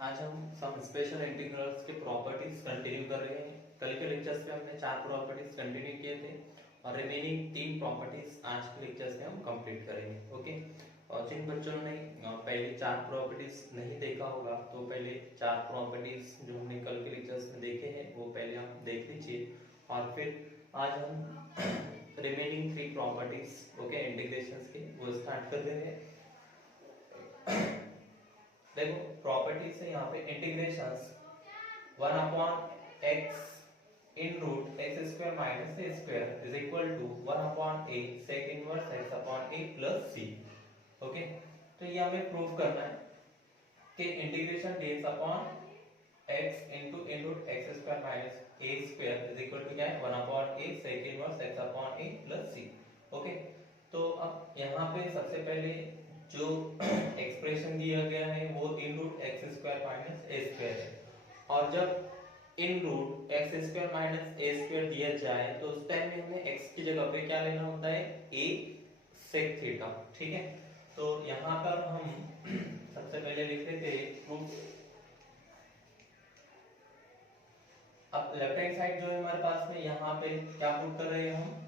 आज हम some special integrals के प्रॉपर्टीज कंटिन्यू कर रहे हैं। कल के लेक्चर्स में हमने 4 प्रॉपर्टीज कंटिन्यू किए थे और रिमेनिंग 3 प्रॉपर्टीज आज के लेक्चर्स में हम कंप्लीट करेंगे। ओके, और जिन बच्चों ने पहले 4 प्रॉपर्टीज नहीं देखा होगा तो पहले 4 प्रॉपर्टीज जो हमने कल के लेक्चर्स में देखे हैं वो पहले आप देख लीजिए और फिर आज हम रिमेनिंग 3 प्रॉपर्टीज ओके इंटीग्रेशंस के वो स्टार्ट कर रहे हैं। देखो प्रॉपर्टीज है यहाँ पे integrations 1 upon x in root x square minus a square is equal to 1 upon a sec inverse x upon a plus c। Okay, तो ये हमें प्रूव करना है कि integration dx upon x into in root x square minus a square is equal to क्या है 1 upon a sec inverse x upon a plus c। Okay, तो अब यहाँ पे सबसे पहले जो एक्सप्रेशन दिया गया है वो इन root x square minus a square है और जब इन root x square minus a square दिया जाए तो उस टाइम में हमें एक्स की जगह पे क्या लेना होता है ए सेक थीटा। ठीक है, तो यहाँ पर हम सबसे पहले लिख लेते प्रूफ। अब लेफ्ट हैंड साइड जो है हमारे पास में यहाँ पे क्या प्रूफ कर रहे हैं हम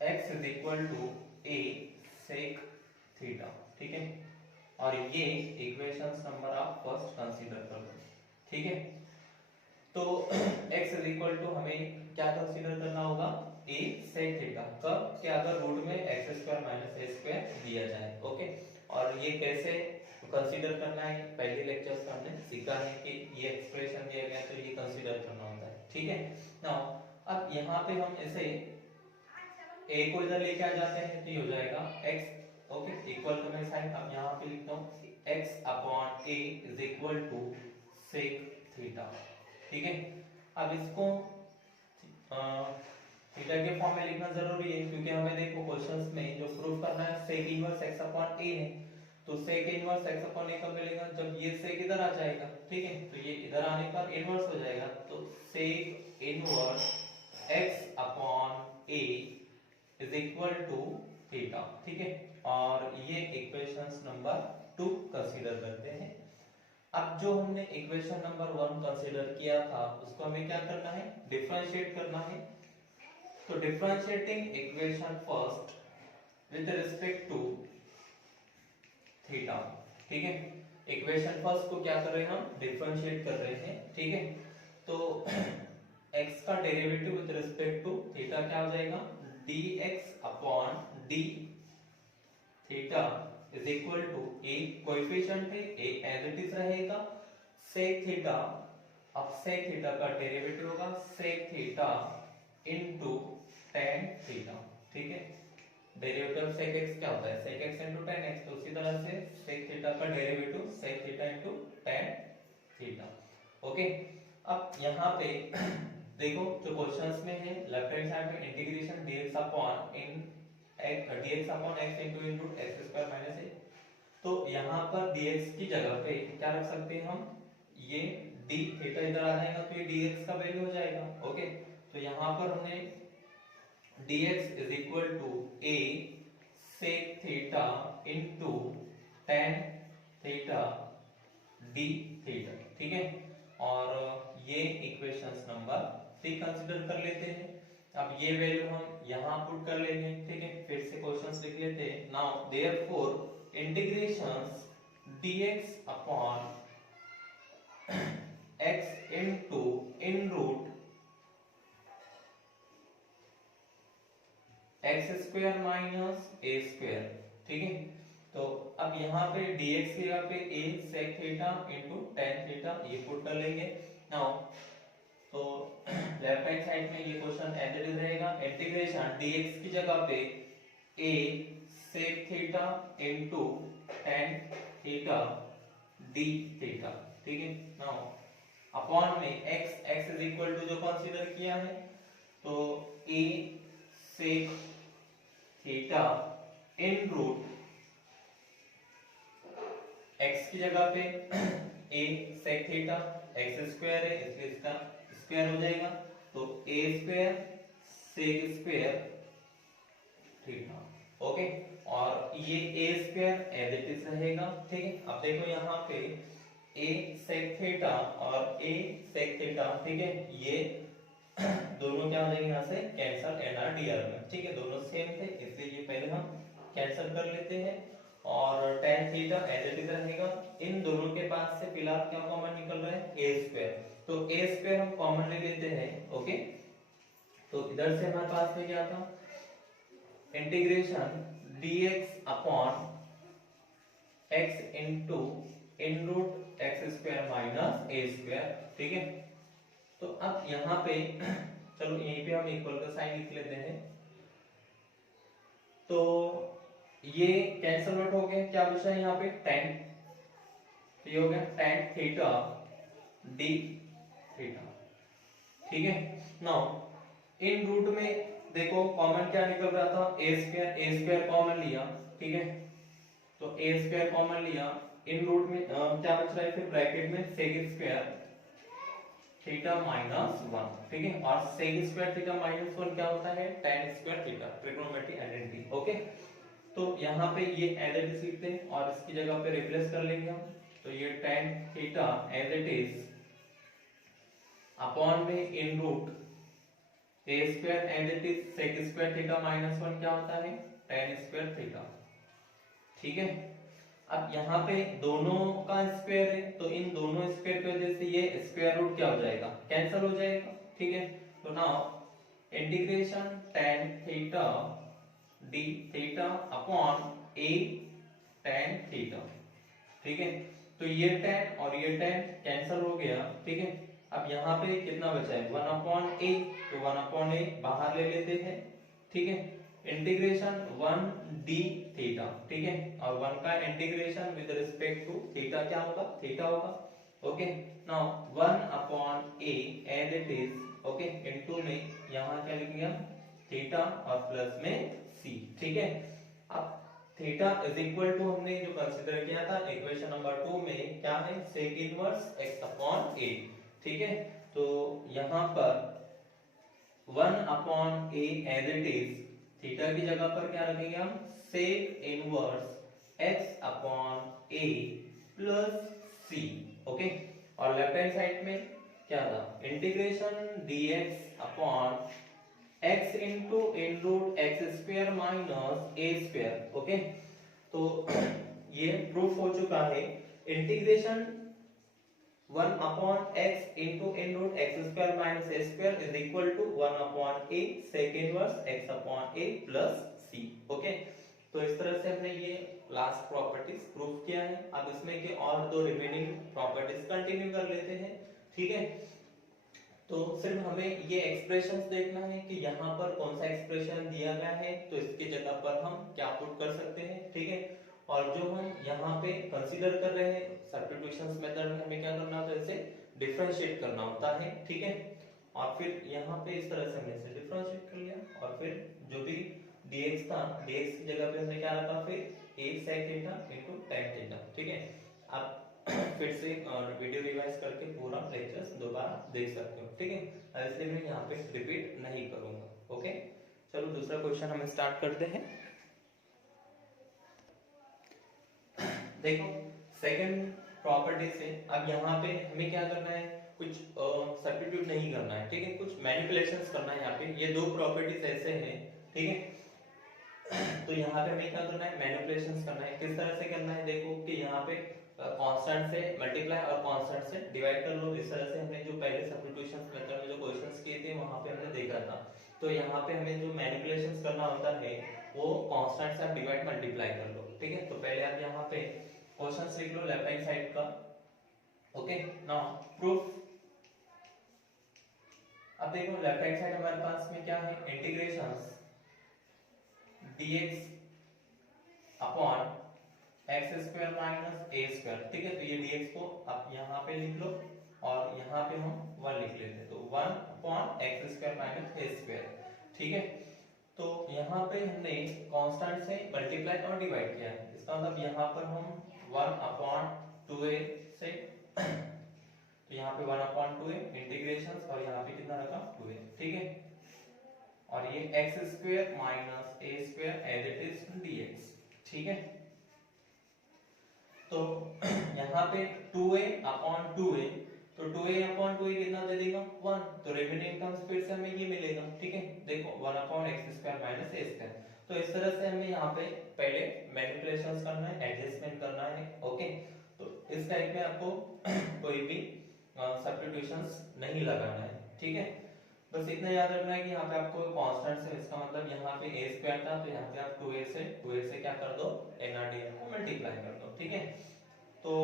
x is equal to a sec theta. ठीक है, और ये इक्वेशंस नंबर आप फर्स्ट कंसीडर कर लो। ठीक है, तो x इज इक्वल टू हमें क्या कंसीडर करना होगा a सेक थीटा कब कि अगर रूट में x square minus a square दिया जाए। ओके, और ये कैसे कंसीडर करना है पहले लेक्चर्स में हमने सीखा है कि ये एक्सप्रेशन दिया गया तो ये कंसीडर करना होता है। ठीक है, नाउ अब यहाँ पे हम इसे a को इधर लेके आ जाते हैं तो ये हो जाएगा x ओके इक्वल टू मैं साइन अब यहाँ पे लिखता हूँ x upon a is equal to sec theta. ठीक है, अब इसको थीटा के फॉर्म में लिखना जरूरी है क्योंकि हमें देखो क्वेश्चंस में जो प्रूफ करना है sec inverse x upon a है, तो sec inverse x upon a कब मिलेगा जब ये सेक इधर आ जाएगा। ठीक है, तो ये इधर आने पर इनवर्स हो जाएगा, तो sec inverse x upon a is equal to theta. ठीक है, और ये इक्वेशंस नंबर 2 कंसीडर करते हैं। अब जो हमने इक्वेशन नंबर 1 कंसीडर किया था उसको हमें क्या करना है डिफरेंशिएट करना है। तो differentiating equation first with respect to theta. ठीक है, इक्वेशन फर्स्ट को क्या कर रहे हैं हम डिफरेंशिएट कर रहे हैं। ठीक है, तो x का derivative with respect to theta क्या हो जाएगा dx upon d theta is equal to a coefficient है a एज इट इज रहेगा सेक थीटा। अब सेक थीटा का डेरिवेटिव होगा sec theta into tan theta. ठीक है, डेरिवेटिव सेक x क्या होता है sec x into tan x, तो उसी तरह से सेक थीटा का derivative sec theta into tan theta. Okay, अब यहाँ पे देखो जो क्वेश्चंस में है लेफ्ट हैंड साइड में integration dx upon dx upon x into x square minus a, तो यहाँ पर dx की जगह पे क्या रख सकते हैं हम ये d थीटा इधर आ जाएगा तो ये dx का वैल्यू हो जाएगा। ओके, तो यहाँ पर हमने dx is equal to a sec theta into tan theta d theta. ठीक है, और ये इक्वेशंस नंबर 3 कंसीडर कर लेते हैं। अब ये वैल्यू हम यहां पुट कर लेंगे। ठीक है, फिर से क्वेश्चंस लिख लेते हैं। Now therefore integrations dx upon x into in root x square minus a square. ठीक है, तो अब यहाँ पे dx की जगह पे a sec theta into tan theta ये पुट कर लेंगे। नाउ तो लेफ्ट हैंड साइड में ये क्वेश्चन एज इट इज रहेगा इंटीग्रेशन dx की जगह पे a sec theta into tan theta d theta. ठीक है, नाउ अपॉन में x इज इक्वल टू जो कंसीडर किया है तो a sec theta in root x की जगह पे a sec theta x square है इसलिए इसका स्क्वायर हो जाएगा, तो a square sec square theta. Okay, ये ए स्क्वायर एज इट इज रहेगा, ठीक है। अब देखो यहाँ पे ए सेक थीटा और ए सेक थीटा, ठीक है, ये दोनों क्या हो जाएंगे यहाँ से कैंसल एनआर डीआर में, ठीक है, दोनों सेम थे इसलिए ये पहले हम कैंसल कर लेते हैं। और tan theta as it is रहेगा। इन दोनों के पास से फिलहाल क्या कॉमन निकल रहा है ए स्क्वायर, तो ए स्क्वायर हम कॉमन ले लेते हैं, ओके। तो इधर से हमारे पास में क्या था integration dx upon x into in root x square minus a square, ठीक है। तो अब यहाँ पे चलो यहीं पे हम इक्वल का साइन लिख लेते हैं, तो ये कैंसल आउट हो गया, क्या बचा है यहाँ पे tan, तो ये हो गया tan थीटा d थीटा, ठीक है। नाउ इन रूट में देखो कॉमन क्या निकल रहा था ए स्क्वायर कॉमन लिया, ठीक है, तो ए स्क्वायर कॉमन लिया, इन रूट में क्या बच रहा है फिर ब्रैकेट में सेक स्क्वायर थीटा माइनस 1, ठीक है, और सेक स्क्वायर थीटा माइनस 1 क्या होता है tan square theta, trigonometric identity, okay. तो यहाँ पे ये एज इट इज लिखते हैं और इसकी जगह पे रिप्लेस कर लेंगे हम, तो ये tan theta as it is upon में in root a square as it is sec square theta minus 1 क्या होता है tan स्क्वायर थीटा, ठीक है। अब यहाँ पे दोनों का स्क्वायर है, तो इन दोनों स्क्वायर की वजह से ये स्क्वायर रूट क्या हो जाएगा कैंसिल हो जाएगा, ठीक है। तो now integration tan theta d theta upon a tan theta, ठीक है। तो ये tan और ये tan कैंसिल हो गया, ठीक है। अब यहाँ पे कितना बचा है 1 अपॉन a, तो 1 अपॉन a बाहर ले लेते हैं, ठीक है। इंटीग्रेशन 1 d थीटा, ठीक है, और 1 का integration with respect to theta क्या होगा थीटा होगा, okay. Now 1 upon a as it is, okay, into में यहाँ क्या लिख लिया थीटा और प्लस में c, ठीक है। अब थीटा इज इक्वल टू हमने जो कंसीडर किया था इक्वेशन नंबर 2 में क्या है sec inverse x upon a, ठीक है। तो यहाँ पर 1 upon a as it is theta की जगह पर क्या रखेंगे हम sec inverse x upon a plus c, okay. और लेफ्ट हैंड साइड में क्या था integration dx upon x into in root x square minus a square, okay. तो ये प्रूफ हो चुका है integration 1 upon x into in root x square minus a square is equal to 1 upon a sec inverse x upon a plus c, okay. तो इस तरह से हमने ये लास्ट प्रॉपर्टीज प्रूफ किया है। अब इसमें के और दो रिमेनिंग प्रॉपर्टीज कंटिन्यू कर लेते हैं, ठीक है। तो सिर्फ हमें ये एक्सप्रेशंस देखना है कि यहाँ पर कौन सा एक्सप्रेशन दिया गया है, तो इसकी जगह पर हम क्या पुट कर सकते हैं, ठीक है। और जो हम यहाँ पे कंसीडर कर रहे हैं सब्स्टिट्यूशंस मेथड में हमें क्या करना होता है इसे डिफरेंशिएट करना होता है, ठीक है। और फिर यहाँ पे इस तरह से हमने इसे डिफरेंशिएट कर लिया और फिर जो भी dx था dx की जगह पे हमने क्या रखा फिर a sec theta into tan theta, ठीक है। अब फिर से वीडियो रिवाइज करके पूरा लेक्चर्स दोबारा देख सकते हो, ठीक है। इसलिए मैं यहाँ पे रिपीट नहीं करूंगा, ओके। चलो दूसरा क्वेश्चन हम स्टार्ट करते हैं। देखो सेकंड प्रॉपर्टी से अब यहाँ पे हमें क्या करना है कुछ सब्स्टिट्यूट नहीं करना है, ठीक है, कुछ मैनिपुलेशंस करना है। यहाँ पे ये दो प्रॉपर्टीज ऐसे हैं, ठीक है। तो यहाँ पे हमें क्या करना है मैनिपुलेशंस करना है। किस तरह से करना है देखो कि यहाँ पे कांस्टेंट से मल्टीप्लाई और कांस्टेंट से डिवाइड कर लो। इस तरह से हमने जो पहले सब्स्टिट्यूशंस मेथड में जो क्वेश्चंस किए थे वहां पे हमने देखा था। तो यहाँ पे हमें जो मैनिपुलेशंस करना होता है वो कांस्टेंट से आप डिवाइड मल्टीप्लाई कर लो, ठीक है। तो पहले आप यहाँ पे क्वेश्चंस लिख लो लेफ्ट हैंड साइड का, ओके। Now proof. अब देखो लेफ्ट हैंड साइड हमारे पास में क्या है integrations dx upon x square minus a square, ठीक है। तो ये dx को आप यहाँ पे लिख लो और यहाँ पे हम 1 लिख लेते हैं, तो 1 upon x square minus a square, ठीक है। तो यहाँ पे हमने कांस्टेंट से मल्टीप्लाई और डिवाइड किया है, इसका मतलब यहाँ पर हम 1 अपॉन 2a से तो यहाँ पे 1 अपॉन 2a इंटीग्रेशन और यहाँ पे कितना रखा 2a, ठीक है। और ये x square minus a square as it is dx, ठीक है। तो यहाँ पे 2a अपॉन 2a, तो 2a अपॉन 2a कितना दे देगा 1, तो रिमेनिंग टर्म्स फिर से हमें ये मिलेगा। ठीक है, देखो 1 upon x square minus a square. तो इस तरह से हमें यहाँ पे पहले मैनिपुलेशंस करना है, एडजस्टमेंट करना है। ओके, तो इस टाइप में आपको कोई भी सब्स्टिट्यूशंस नहीं लगाना है। ठीक है, बस इतना याद रखना है कि यहाँ पे आपको कांस्टेंट से, इसका मतलब यहाँ पे a स्क्वायर था तो यहाँ पे आप 2a से क्या कर दो, nrdr को मल्टीप्लाई कर दो। ठीक है, तो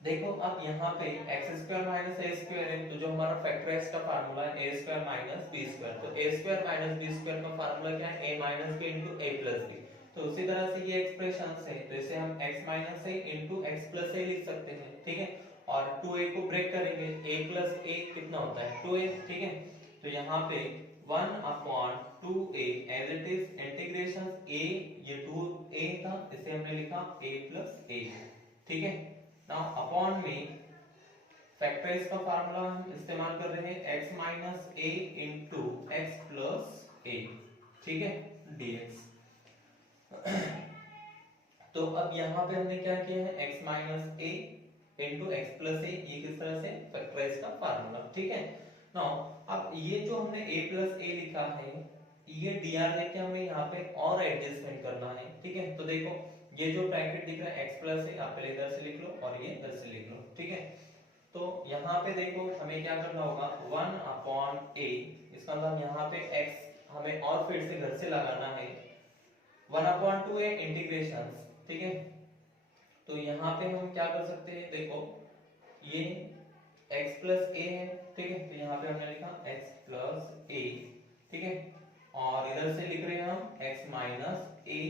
देखो अब यहाँ पे x square minus a square है, तो जो हमारा फैक्टराइज का फार्मूला है a square minus b square, तो a square minus b square का फार्मूला क्या है, a minus b into a plus b। तो उसी तरह से ये एक्सप्रेशंस है, तो इसे हम x minus a into x plus a लिख सकते हैं। ठीक है, और 2a को ब्रेक करेंगे, a प्लस a कितना होता है 2a। ठीक है, तो यहाँ पे 1 upon 2a as it is integration a, ये 2a था, इसे हमने लिखा a प्लस a। ठीक है, नाउ अपॉन में फैक्टराइज का फार्मूला हम इस्तेमाल कर रहे हैं x minus a into x plus a। ठीक है, dx। तो अब यहाँ पे हमने क्या किया है, x minus a into x plus a, ये किस तरह से फैक्टराइज का फार्मूला। ठीक है, नाउ अब ये जो हमने a प्लस a लिखा है, ये dr लेके हमें यहाँ पे और एडजस्टमेंट करना है। ठीक है, तो देखो ये जो ब्रैकेट दिख रहा है x प्लस a, आप पहले इधर से लिख लो और ये इधर से लिख लो। ठीक है, तो यहाँ पे देखो हमें क्या करना होगा, 1 अपॉन a, इसका मतलब यहाँ पे x हमें और फिर से घर से लगाना है, 1 अपॉन 2a इंटीग्रेशन। ठीक है, तो यहाँ पे हम क्या कर सकते हैं, देखो ये x प्लस a है। ठीक है, तो यहाँ पे हमने लिखा x प्लस a। ठीक है, और इधर से लिख रहे हैं हम x माइनस a,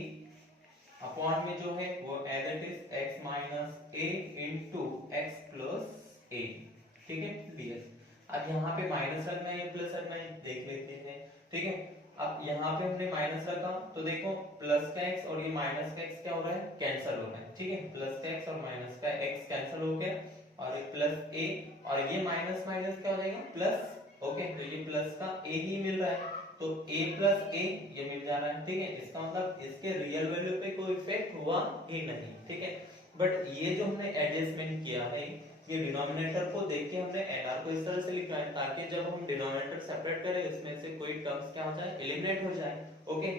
अपॉन में जो है वो as it is x minus a into x plus a। ठीक है, dx। अब यहाँ पे माइनस रखना है या प्लस रखना है देख लेते हैं। ठीक है, अब यहाँ पे हमने माइनस रखा, तो देखो प्लस का x और ये माइनस का x क्या हो रहा है, कैंसिल हो रहा है। ठीक है, प्लस का x और माइनस का x कैंसिल हो गया, और ये प्लस a और ये माइनस माइनस क्या हो जाएगा प्लस। ओके, तो ये प्लस का a ही मिल रहा है, तो a प्लस a ये मिल जा रहा है। ठीक है, इसका मतलब इसके रियल वैल्यू पे कोई इफेक्ट हुआ ही नहीं। ठीक है, बट ये जो हमने एडजस्टमेंट किया है, ये डिनोमिनेटर को देख के हमने nr को इस तरह से लिखना है ताकि जब हम डिनोमिनेटर सेपरेट करें इसमें से कोई टर्म्स क्या हो जाए, एलिमिनेट हो जाए। ओके,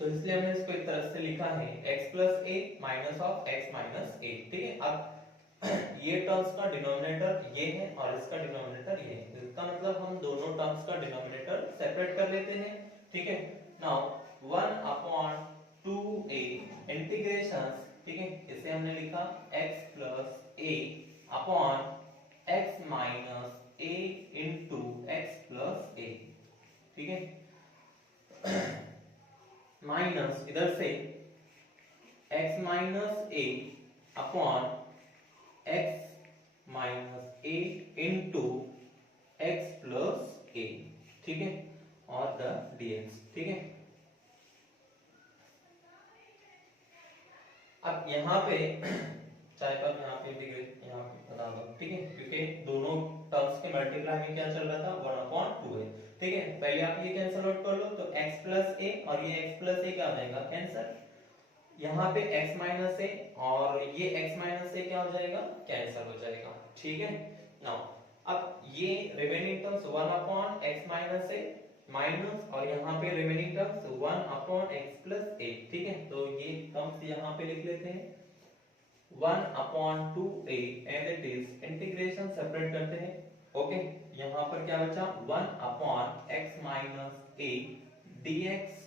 तो इसलिए हमने इसको इस तरह से लिखा है x plus a minus of x minus a। ठीक है, अब ये टर्म्स का डिनोमिनेटर ये है और इसका डिनोमिनेटर ये है, इसका मतलब हम दोनों टर्म्स का डिनोमिनेटर सेपरेट कर लेते हैं। ठीक है, नाउ 1 अपॉन 2a इंटीग्रेशन। ठीक है, इसे हमने लिखा x plus a upon x minus a into x plus a। ठीक है, माइनस इधर से x minus a upon x minus a into x plus a। ठीक है, और द dx। ठीक है, अब यहाँ पे चाहे तो यहाँ पे इंटीग्रेट यहाँ पे बता दो। ठीक है, क्योंकि दोनों टर्म्स के मल्टीप्लाई में क्या चल रहा था, 1 अपॉन 2 है। ठीक है, पहले आप ये कैंसिल आउट कर लो, तो x प्लस a और ये x प्लस a क्या हो जाएगा, कैंसिल। यहाँ पे x माइनस a और ये x माइनस a क्या हो जाएगा, कैंसिल हो जाएगा। ठीक है, नाउ अब ये remaining terms 1 upon x minus a minus, और यहाँ पे remaining terms 1 upon x plus a। ठीक है, तो ये टर्म्स यहाँ पे लिख लेते हैं 1 upon 2a as it is, integration separate करते हैं। ओके, यहाँ पर क्या बचा 1 upon x minus a dx।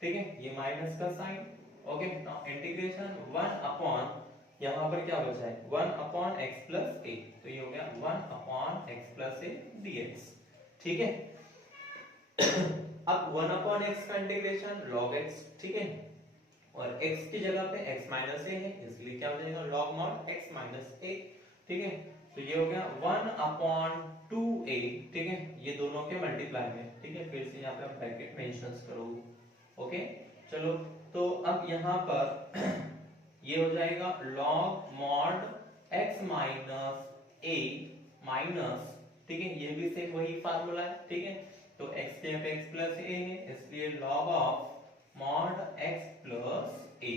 ठीक है, ये माइनस का sign. Okay, now integration 1 upon, यहाँ पर क्या बचा है 1 अपॉन x प्लस a, तो ये हो गया 1 upon x plus a dx। ठीक है, अब 1 अपॉन x का इंटीग्रेशन log x। ठीक है, और x की जगह पे x माइनस a है, इसलिए क्या हो जाएगा log mod x minus a। ठीक है, तो ये हो गया 1 अपॉन 2a। ठीक है, ये दोनों के मल्टीप्लाई में। ठीक है, फिर से यहाँ पे आप ब्रैकेट मेंशंस करो। ओके, चलो, तो अब यहाँ पर ये हो जाएगा log mod x minus a minus. ठीक है, ये भी सेम वही फार्मूला है। ठीक है, तो x के यहाँ पे x प्लस a है, इसलिए log of mod x plus a,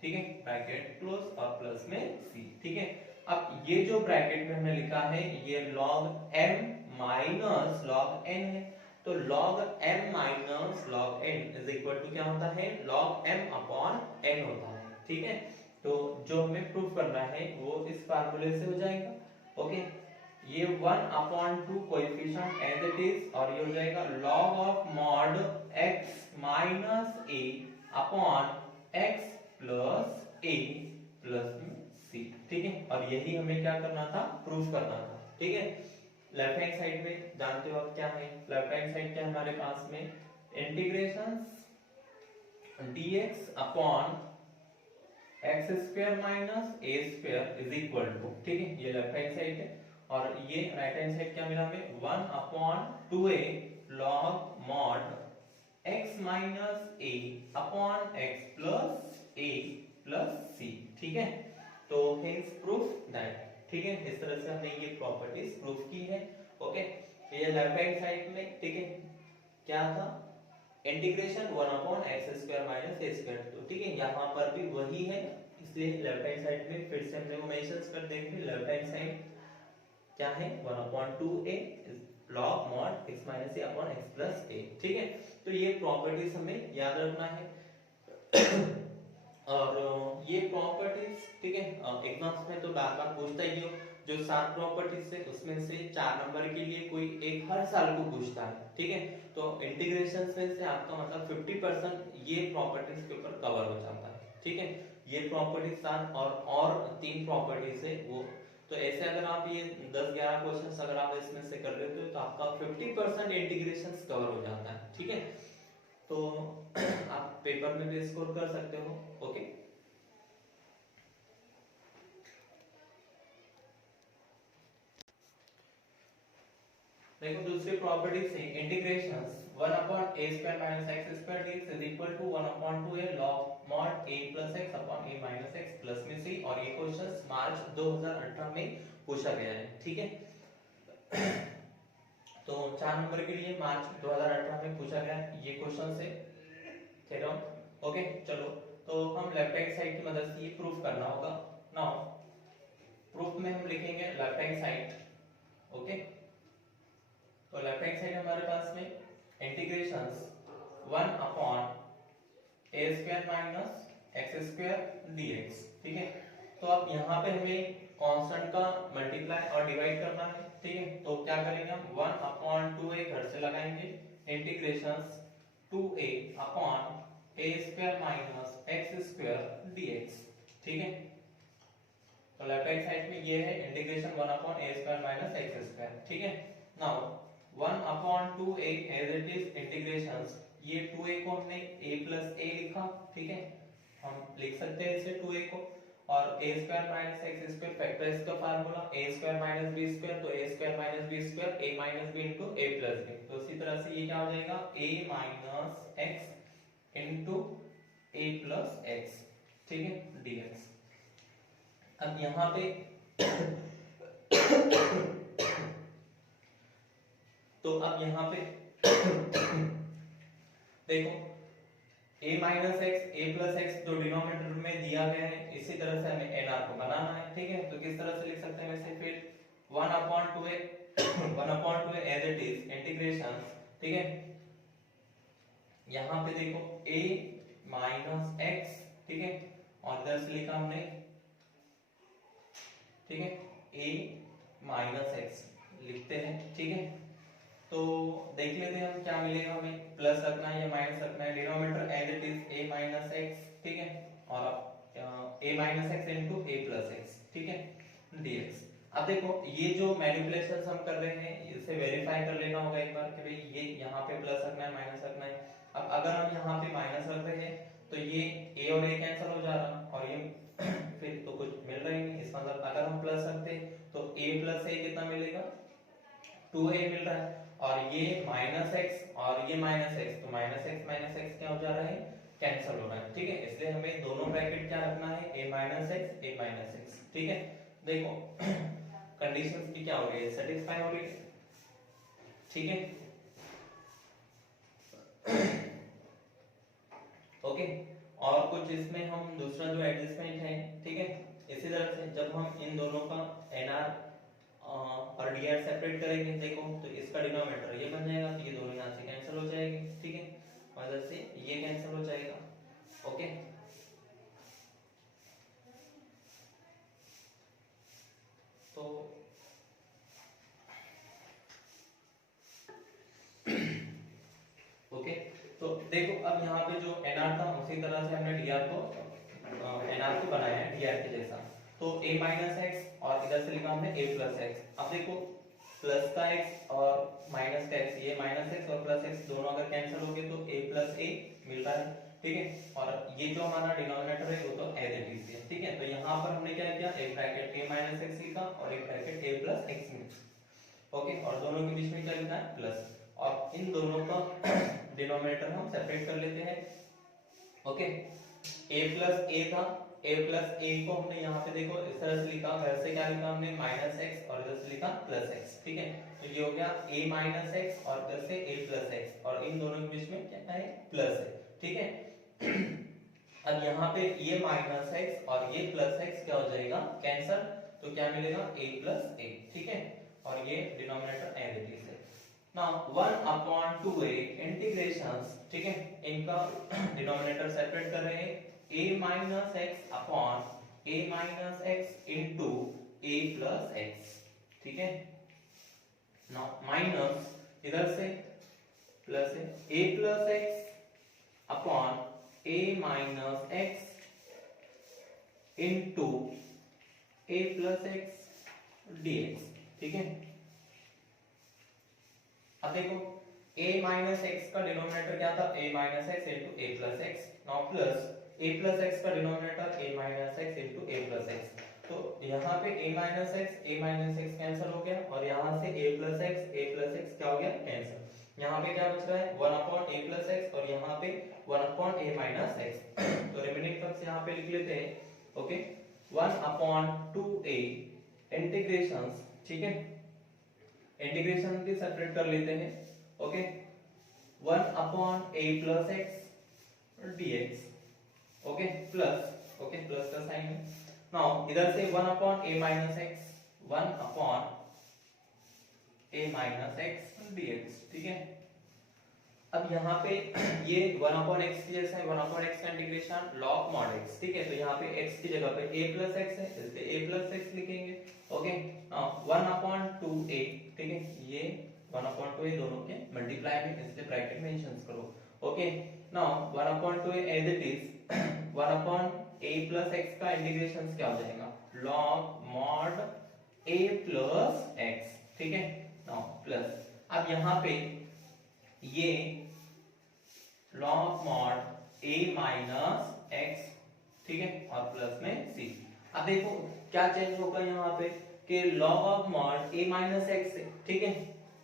ठीक है, ब्रैकेट क्लोज और प्लस में c, ठीक है। अब ये जो ब्रैकेट में हमने लिखा है ये log m minus log n है, तो log m minus log n is equal to क्या होता है, log m अपॉन n होता है, ठीक है। तो जो हमें प्रूफ करना है वो इस फार्मूले से हो जाएगा, ओके। ये 1 upon 2 coefficient as it is, और ये हो जाएगा log of mod x minus a upon x plus a plus c, ठीक है। और यही हमें क्या करना था, प्रूफ करना था, ठीक है। लेफ्ट हैंड साइड में जानते हो आप क्या है, लेफ्ट हैंड साइड क्या हमारे पास में integration dx upon x square minus a square is equal to, ठीक है, ये लेफ्ट हैंड साइड है। और ये राइट हैंड साइड क्या मिला हमें, 1 upon 2a log mod x minus a upon x plus a plus c, ठीक है। तो हिंस प्रूफ दैट, ठीक है, इस तरह से हमने ये प्रॉपर्टीज प्रूफ की है, ओके। ये लेफ्ट हैंड साइड में, ठीक है, क्या था, integration 1 upon x square minus a square, तो ठीक है, यहाँ पर भी वही है, इसलिए लेफ्ट हैंड साइड में फिर से हमने वो मेंशंस कर देंगे। लेफ्ट हैंड साइड क्या है, 1 upon 2a log mod x minus a upon x plus a, ठीक है। तो ये प्रॉपर्टीज हमें याद रखना है और ये प्रॉपर्टीज, ठीक है, एग्जाम्स में तो बार बार पूछता ही हो, जो 7 प्रॉपर्टीज है उसमें से 4 नंबर के लिए कोई एक हर साल को पूछता है, ठीक है। तो इंटीग्रेशन में से आपका मतलब 50% ये प्रॉपर्टीज के ऊपर कवर हो जाता है, ठीक है। ये प्रॉपर्टीज 7 और 3 प्रॉपर्टीज है वो, तो ऐसे अगर आप ये 10-11 क्वेश्चंस अगर आप इसमें से कर लेते हो तो आपका 50% इंटीग्रेशन कवर हो जाता है, ठीक है। तो आप पेपर में भी स्कोर कर सकते हो, ओके। देखो दूसरी प्रॉपर्टी से integrations 1 upon a square minus x square dx is equal to 1 upon 2a log mod a plus x upon a minus x plus में c, और ये क्वेश्चंस मार्च 2018 में पूछा गया है, ठीक है। तो 4 नंबर के लिए मार्च 2018 में पूछा गया ये क्वेश्चन से थ्योरम, ओके। चलो तो हम लेफ्ट हैंड साइड की मदद से ये प्रूफ करना होगा। नाउ प्रूफ में हम लिखेंगे लेफ्ट हैंड साइड, ओके। तो लेफ्ट हैंड साइड हमारे पास में integrations 1 upon a square minus x square dx, ठीक है। तो अब यहाँ पे हमें कांस्टेंट का मल्टीप्लाई और डिवाइड करना है, ठीक है। तो क्या करेंगे हम 1 अपॉन 2a घर से लगाएंगे, integrations 2a upon a square minus x square dx, ठीक है। तो लेफ्ट हैंड साइड में ये है integration 1 upon a square minus x square, ठीक है। Now 1 upon 2a as it is integrations, ये 2a को हमने a प्लस a लिखा, ठीक है, हम लिख सकते हैं इसे 2a को, और a square minus x square factorise का formula a square minus b square, तो a square minus b square a minus b into a plus b, तो इसी तरह से ये क्या हो जाएगा a minus x into a plus x, ठीक है, dx। अब यहाँ पे तो अब यहाँ पे देखो a minus x a plus x जो डिनोमिनेटर में दिया गया है, इसी तरह से हमें nr को बनाना है, ठीक है। तो किस तरह से लिख सकते हैं वैसे, फिर 1 upon 2a as it is integration, ठीक है। यहाँ पे देखो a माइनस एक्स, ठीक है, और इधर से लिखा हमने, ठीक है, a माइनस एक्स लिखते हैं, ठीक है। तो देख लेते हैं हम क्या मिलेगा, हमें प्लस रखना है या माइनस रखना है, denominator as it is a minus x, ठीक है, और a minus x into a plus x, ठीक है, dx। अब देखो ये जो मैनिपुलेशंस हम कर रहे हैं इसे वेरीफाई कर लेना होगा एक बार कि भाई ये यहाँ पे प्लस रखना है माइनस रखना है। अब अगर हम यहाँ पे माइनस रख रहे हैं तो ये a और a कैंसिल हो जा रहा और ये फिर तो कुछ मिल रहा ही नहीं, इसका मतलब अगर हम प्लस रखते तो a प्लस a कितना मिलेगा, 2a मिल रहा है, और ये माइनस एक्स और ये माइनस एक्स, तो माइनस एक्स क्या हो जा रहा है, कैंसिल हो रहा है, ठीक है। इसलिए हमें दोनों ब्रैकेट क्या रखना है, a माइनस एक्स, ठीक है। देखो कंडीशंस भी क्या हो रही है, सेटिस्फाई हो रही है, ठीक है। ओके। और कुछ इसमें हम दूसरा जो एडजस्टमेंट है, ठीक है, इसी तरह से जब हम इन दोनों का एनआर और डीआर सेपरेट करेंगे, देखो तो इसका डिनोमिनेटर ये बन जाएगा, तो ये दोनों यहाँ से कैंसिल हो जाएंगे, ठीक है, मतलब से ये कैंसिल हो जाएगा, ओके। तो ओके, तो देखो अब यहाँ पे जो एनआर था उसी तरह से हमने डीआर को एनआर को बनाया है डीआर के जैसा। तो a माइनस एक्स और इधर से लिखा हमने a प्लस एक्स। अब देखो प्लस का x और माइनस का x, ये माइनस x और प्लस x दोनों अगर कैंसिल हो गए तो a प्लस a मिल रहा है, ठीक है। और ये जो हमारा डिनोमिनेटर है वो तो एज इट इज है, ठीक है। तो यहाँ पर हमने क्या किया, एक ब्रैकेट a माइनस एक्स लिखा और एक ब्रैकेट a प्लस एक्स लिखा, ओके। और दोनों के बीच में क्या लिखा है, प्लस। और इन दोनों का डिनोमिनेटर हम सेपरेट कर लेते हैं, ओके। a प्लस a था, a प्लस a को हमने यहाँ पे देखो इस तरह से लिखा, वैसे क्या लिखा हमने माइनस एक्स और इधर से लिखा प्लस एक्स, ठीक है। तो ये हो गया a माइनस एक्स और इधर से a प्लस एक्स, और इन दोनों के बीच में क्या है, प्लस है, ठीक है। अब यहाँ पे ये माइनस एक्स और ये प्लस एक्स क्या हो जाएगा, कैंसल, तो क्या मिलेगा a प्लस a, ठीक है। और ये डिनोमिनेटर एज इट इज है। नाउ 1/2a इंटीग्रेशंस, ठीक है, इनका डिनोमिनेटर सेपरेट कर रहे हैं, a minus x upon a minus x into a plus x, ठीक है। नाउ माइनस इधर से प्लस है, a plus x upon a minus x into a plus x dx, ठीक है। अब देखो a माइनस एक्स का डिनोमिनेटर क्या था, a minus x into a plus x, now plus a plus x का denominator a minus x into a plus x. तो यहाँ पे a माइनस एक्स कैंसिल हो गया, और यहाँ से a प्लस एक्स क्या हो गया, कैंसिल। यहाँ पे क्या बच रहा है, 1 अपॉन a प्लस एक्स, और यहाँ पे 1 अपॉन a माइनस एक्स। तो रिमेनिंग टर्म्स यहाँ पे लिख लेते हैं, ओके। 1 अपॉन 2a इंटीग्रेशंस, ठीक है, इंटीग्रेशन के सेपरेट कर लेते हैं, okay. 1 upon a plus x dx, okay, plus, okay, plus का साइन है। नाउ इधर से 1 upon a minus x, 1 upon a minus x dx, ठीक है। अब यहाँ पे ये 1 अपॉन एक्स जैसा है, 1 अपॉन एक्स का इंटीग्रेशन log mod x, ठीक है। तो यहाँ पे x की जगह पे a प्लस एक्स है, इसलिए a प्लस एक्स लिखेंगे, ओके। 1 अपॉन 2a, ठीक है, ये 1 अपॉन 2a दोनों के मल्टीप्लाई में, इसलिए ब्रैकेट में मेंशन करो, okay. Now 1 upon 2a as it is 1 upon a plus x का इंटीग्रेशन क्या हो जाएगा, log mod a plus x, ठीक है। नाउ प्लस, अब यहाँ पे ये log mod a minus x, ठीक है, और प्लस में c। अब देखो क्या चेंज होगा यहाँ पे कि log of mod a minus x है, ठीक है।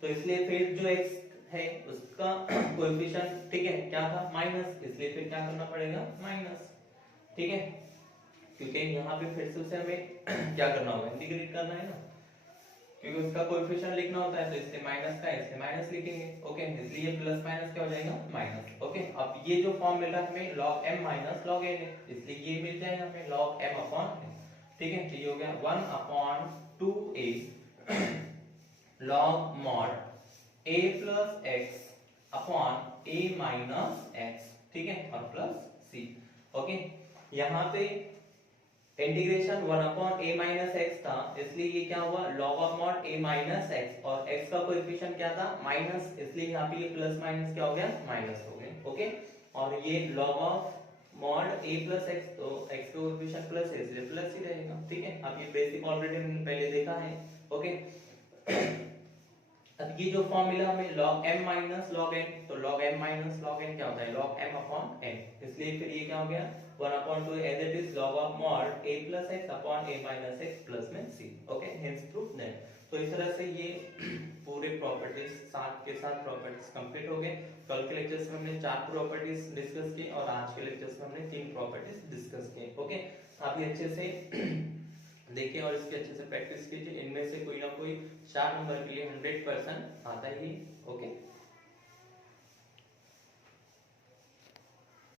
तो इसलिए फिर जो x है उसका कोएफिशिएंट, ठीक है, क्या था, माइनस, इसलिए फिर क्या करना पड़ेगा, माइनस, ठीक है। क्योंकि यहाँ पे फिर से उसे हमें क्या करना होगा, इंटीग्रेट करना है ना, क्योंकि उसका कोएफिशिएंट लिखना होता है, तो इसलिए माइनस का इसलिए माइनस लिखेंगे, ओके। इसलिए प्लस माइनस क्या हो जाएगा, माइनस, ओके। अब ये जो फॉर्म मिल रहा है हमें log m minus log n है, इसलिए ये मिल जाएगा हमें log m अपॉन n, ठीक है। तो ये हो गया 1 upon 2a log mod a plus x upon a minus x, ठीक है, और प्लस c, ओके। यहाँ पे integration 1 upon a minus x था, इसलिए ये क्या हुआ, log of mod a minus x, और x का कोएफिशिएंट क्या था, माइनस, इसलिए यहाँ पे ये प्लस माइनस क्या हो गया, माइनस हो गया, ओके। और ये log of mod a plus x, तो x का कोएफिशिएंट प्लस है, इसलिए प्लस ही रहेगा, ठीक है। अब ये बेसिक ऑलरेडी हमने पहले देखा है, ओके। अब ये जो फॉर्म मिला हमें log m minus log n, तो log m minus log n क्या होता है, log m अपॉन n, इसलिए फिर ये क्या हो गया, 1 upon 2 as it is log of mod a plus x upon a minus x plus में c, okay, hence proof that. तो इस तरह से ये पूरे प्रॉपर्टीज साथ के साथ प्रॉपर्टीज कंप्लीट हो गए। कल के लेक्चर्स में हमने 4 प्रॉपर्टीज डिस्कस की और आज के लेक्चर्स में हमने 3 प्रॉपर्टीज डिस्कस की, ओके। आप ये अच्छे से देखिए और इसकी अच्छे से प्रैक्टिस कीजिए, इनमें से कोई ना कोई 4 नंबर के लिए 100% आता ही, ओके।